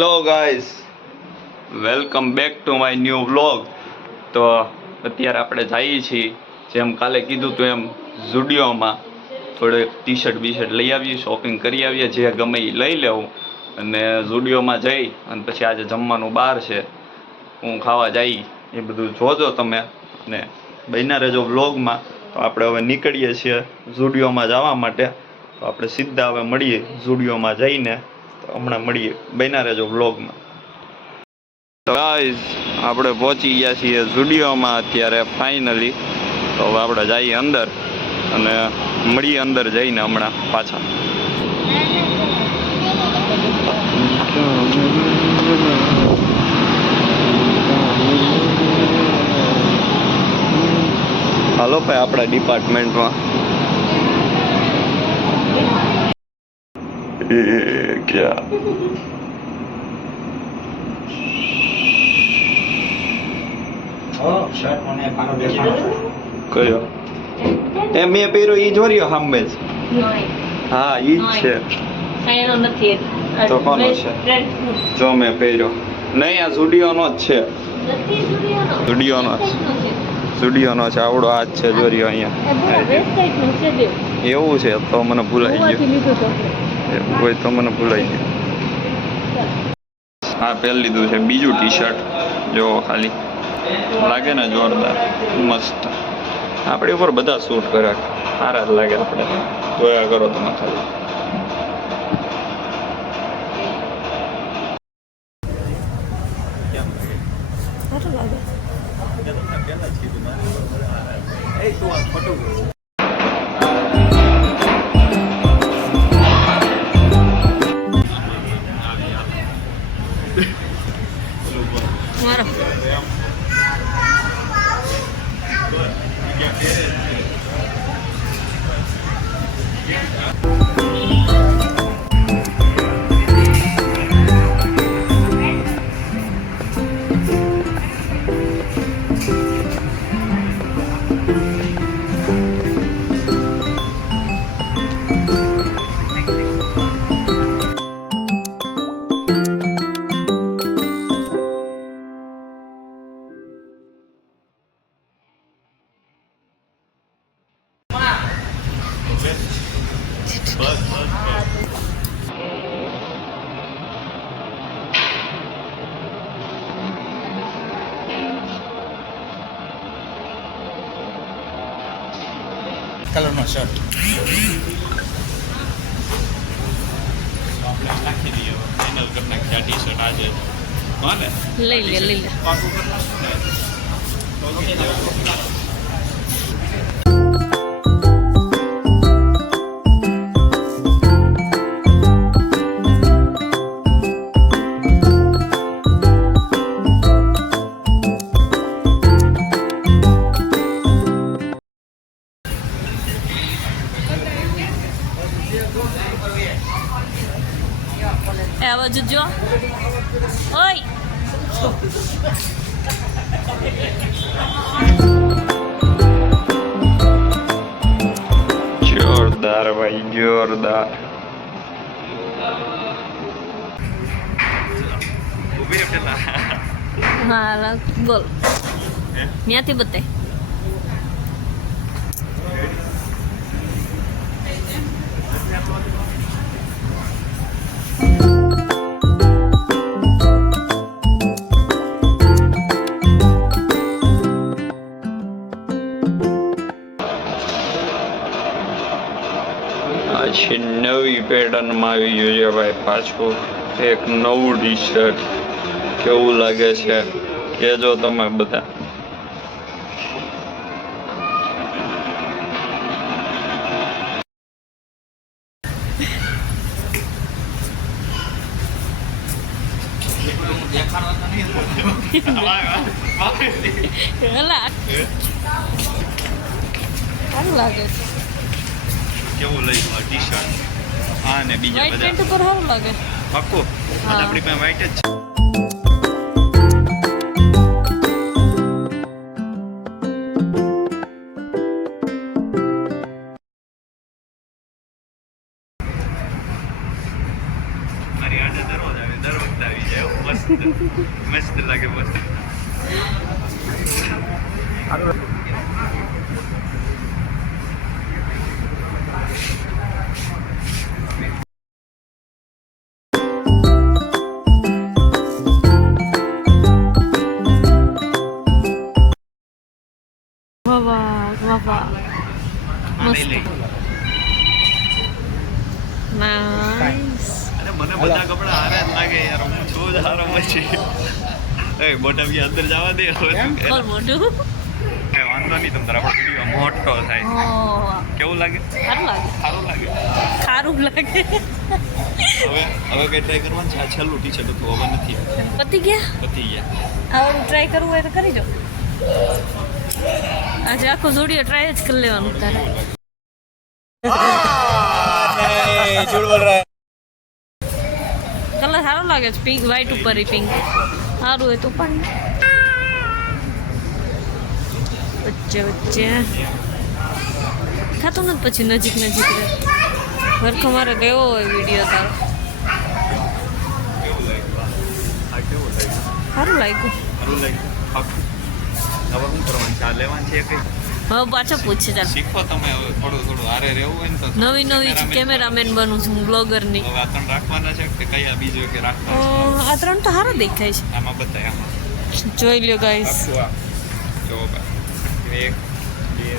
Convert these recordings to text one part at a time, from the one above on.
Hello guys, welcome back to my new vlog. તો અત્યારે આપણે જઈએ છીએ, જેમ કાલે કીધું તો એમ ઝુડિયોમાં થોડે ટી શર્ટ બીશર્ટ લઈ આવીએ, શોપિંગ કરી આવીએ, જે ગમે એ લઈ લેવું. અને ઝુડિયોમાં જઈ અને પછી આજે જમવાનું બહાર છે, હું ખાવા જઈ એ બધું જોજો તમે ને બન્યા રહેજો વ્લોગમાં. તો આપણે હવે નીકળીએ છીએ ઝુડિયોમાં જવા માટે. તો આપણે સીધા હવે મળીએ ઝુડિયોમાં જઈને. તો હમણાં મળીએ, બન્યા રહેજો વ્લોગમાં. તો ગાઈસ, આપણે પહોંચી ગયા છીએ ઝુડિયોમાં અત્યારે ફાઇનલી. તો હવે આપણે જઈએ અંદર અને મળીએ અંદર જઈને હમણાં પાછા. હાલો ભાઈ, આપણા ડિપાર્ટમેન્ટમાં ક્યાં કયો એ મેં પહેર્યો ઈ જોર્યો સામે જ. હા ઈ જ છે. તો કોનો છે? જો મેં પહેર્યો નહીં, આ ઝુડિયોનો જ છે. ઝુડિયોનો ઝુડિયોનો છે, આવડો હાથ છે જોર્યો અહીંયા. એવું છે તો મને ભૂલાઈ ગયું, એવું હોય તો મને ભૂલાઈ ગયું. હા પહેરી લીધું છે બીજું ટી શર્ટ. જો ખાલી લાગે ને જોરદાર મસ્ત. આપણી ઉપર બધા શૂટ કરે, સારા જ લાગે. આપણે જોયા કરો તમે ખાલી. કલરનો શર્ટ આપણે નાખી દઈએ, ફાઇનલ કરી નાખીએ આ ટી શર્ટ આજે. લઈ લે પાકું કરી નાખશું ને. આ બાજુ જો. ઓય જોરદાર ભાઈ, જોરદાર. હા બોલ, ત્યાંથી બતાય. છે નવી પેટર્નમાં આવી ગયું છે ભાઈ, પાછું એક નવું ટી શર્ટ. કેવું લાગે છે કહેજો તમે બધા. સારું લાગે છે. કેવું લઈ ટી શર્ટ? હા ને બીજા વ્હાઈટ બધા પેન્ટ ઉપર સારું લાગે. પાક્કું આપણી પાસે વ્હાઈટ જ છે. મારી આડે દરરોજ આવી જાય. મસ્ત લાગે મસ્ત. વાહ મસ્ત નાઈસ. અરે મને બધા કપડા હારે જ લાગે યાર, હું છું જ હારો પછી. એ મોટા બી અંદર જવા દે હવે. બોલ મોઢું. કઈ વાંધો નહીં, તમ તારા વિડીયો મોટો થાય. ઓહ, કેવું લાગે? સારું લાગે. સારું લાગે. સારું લાગે. હવે કઈ ટ્રાય કરવાનું છે? આ છેલ્લું ટી શર્ટ હતું, હવે નથી. પતી ગયા. પતી ગયા. આવું ટ્રાય કરવું હોય તો કરી દો. આજે આખો જોડિયો ટ્રાય જ કરી લેવાનું તારે. કલર સારો લાગે છે, પિંક વ્હાઈટ ઉપર પિંક સારું હોય તો પણ વચ્ચે વચ્ચે ખાતું નથી પછી નજીક નજીક રહે. હરખો મારે કેવો હોય વિડીયો તારો? કેવું લાગ્યું? સારું લાગ્યું. સારું લાગ્યું. હવે શું કરવાનું છે? આ લેવાનું છે કઈ? હવે પાછા પૂછે ચાલ. શીખો તમે હવે, થોડું હારે રહેવું હોય ને તો. નવી નવી કેમેરામેન બનું છું હું, બ્લોગરની. હવે આ ત્રણ રાખવાના છે કે કયા બીજો કે રાખવાના? આ ત્રણ તો સારો દેખાય છે. આમાં બતાય, આમાં જોઈ લ્યો ગાઈસ. જો ભાઈ, 1 2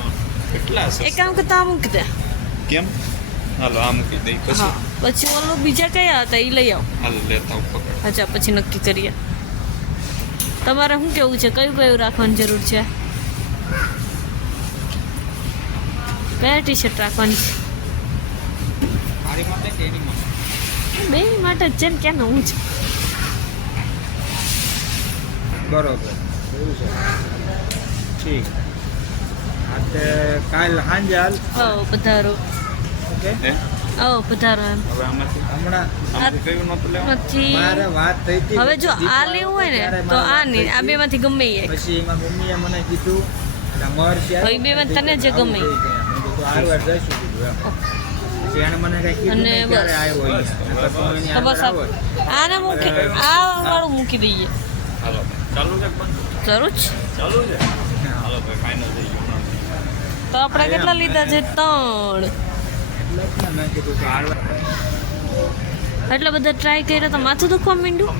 3 કેટલા છે? એક કામ કરતા આ મૂકી દે. કેમ? હાલો આ મૂકી દઈ હા, કશું. પછી ઓલો બીજા કયા હતા એ લઈ આવો. હાલો લેતા આવું પકડ. અચ્છા, પછી નક્કી કરીએ. તમારે શું કેવું છે? કયું કયું રાખવાની જરૂર છે? કયા ટી શર્ટ રાખવાની છે? મારી માટે કે એની માટે? બે માટે જ છે ને, ક્યાં નવું છે? બરોબર એવું છે. ઠીક. આજે કાલ સાંજે હાલ. આવો પધારો. ઓકે. હે? આવો પધારો એમ હવે આમાંથી કયું નહોતું લેવાનું? નથી. મારે વાત થઈ હતી. હવે જો આ લેવું હોય ને તો આ નહીં, આ બેમાંથી ગમે એ. પછી એમાં મમ્મીએ મને કીધું એટલે મર છે. હવે બે માં તને જે ગમે. હારવાર જઈશું કીધું એમ. પછી એને મને કઈ કીધું અને નહીં ક્યારે આવ્યો અહીંયા. નકર તો એની તો બસ હારવાર આવો. આને મૂકી, આ વાળું મૂકી દઈએ. હાલો ચાલુ છે બંધ? જરૂર છે. ચાલુ છે. હાલો ભાઈ ફાઇનલ થઈ ગયું. તો આપણે કેટલા લીધા છે? 3. એટલે જ ને મેં કીધું કે હારવાર. એટલે બધા ટ્રાય કર્યા તો માથું દુખવા માંડ્યું.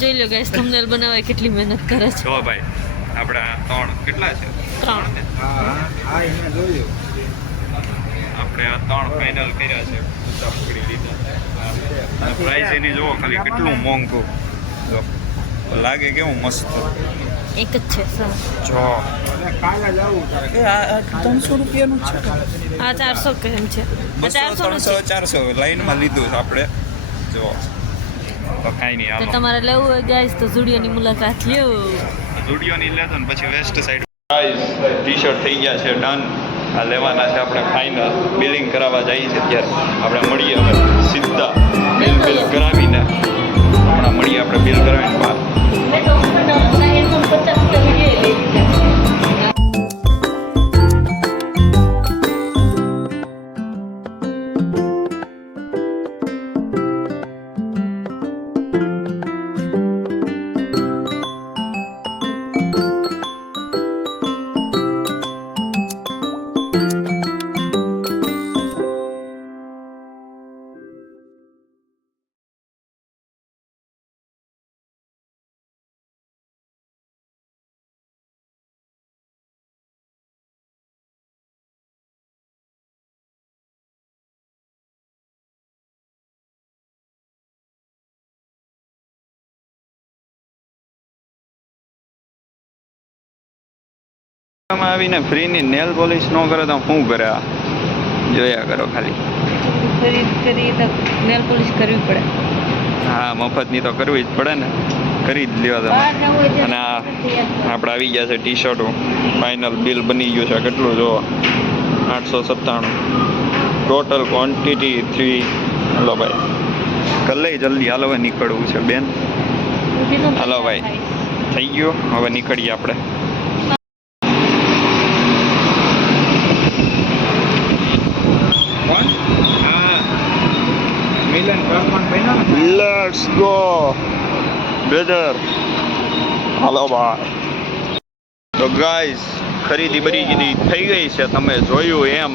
જોઈ લો ગાઈસ, થંબનેલ બનાવવા કેટલી મહેનત કરે છે. જો ભાઈ આપણા 3 કેટલા છે? 3. હા હા એને જોયું. આપણે આ 3 ફાઇનલ કર્યા છે. બધા પકડી લીધા. પ્રાઇસ એની જોવો ખાલી કેટલું મોંઘું. જો લાગે કેવું મસ્ત. એક જ છે સર. જો એટલે કાલે જ આવું તારે. આ 300 રૂપિયાનું છે. આ 400 કેમ છે? 200 400 નું છે. 300 400 લાઈનમાં લીધું છે આપણે. જો તો કાંઈ નહીં, તો હાલો તમારે લેવું હોય ગાઈસ તો ઝુડિયોની મુલાકાત લ્યો. સ્ટુડિયોની લેતો ને પછી west side. Guys T shirt થઈ ગયા છે ડન. આ લેવાના છે આપણે ફાઇનલ. બિલિંગ કરાવવા જઈએ છે ત્યારે આપણે મળીએ હવે સીધા બિલ કરાવીને હમણાં મળીએ આપણે બિલ કરાવીને બહાર. આવીને ફ્રીની નેલ પોલિશ ન કરે તો શું કરે? આ જોયા કરો ખાલી. કરી તો નેલ પોલિશ કરવી પડે. હા મફતની તો કરવી જ પડે ને, કરી જ લ્યો તમે. અને આ આપણે આવી ગયા છે ટી શર્ટો. ફાઇનલ બિલ બની ગયું છે. કેટલું જો 897. Total quantity 3. હલો ભાઈ કલે જલ્દી હાલો, હવે નીકળવું છે બેન. હાલો ભાઈ થઈ ગયો, હવે નીકળીએ આપણે. આઈલેન્ડ ઘરમાં બન્યો ને લેટ્સ ગો બ્રધર. હાલો ભાઈ. તો ગાઈસ ખરીદી બરી કીધી થઈ ગઈ છે, તમે જોયું એમ.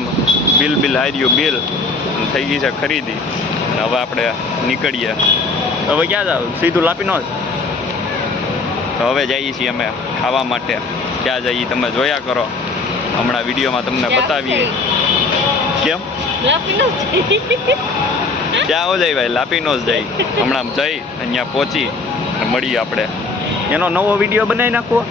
બિલ હાર્યું બિલ અને થઈ ગઈ છે ખરીદી. અને હવે આપણે નીકળીએ. હવે ક્યાં જાવ? સીધું લાપીનો જ. તો હવે જઈએ છીએ અમે ખાવા માટે. ક્યાં જઈએ તમે જોયા કરો, હમણાં વિડીયોમાં તમને બતાવીએ. કેમ ક્યાં હો જાય ભાઈ? લાપીનો જ જઈ. હમણાં જઈ અહીંયા પહોંચી અને મળીએ આપણે. એનો નવો વિડીયો બનાવી નાખવો.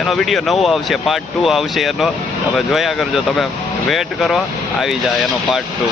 એનો વિડીયો નવો આવશે, પાર્ટ 2 આવશે એનો. હવે જોયા કરજો તમે, વેટ કરો, આવી જાય એનો પાર્ટ 2.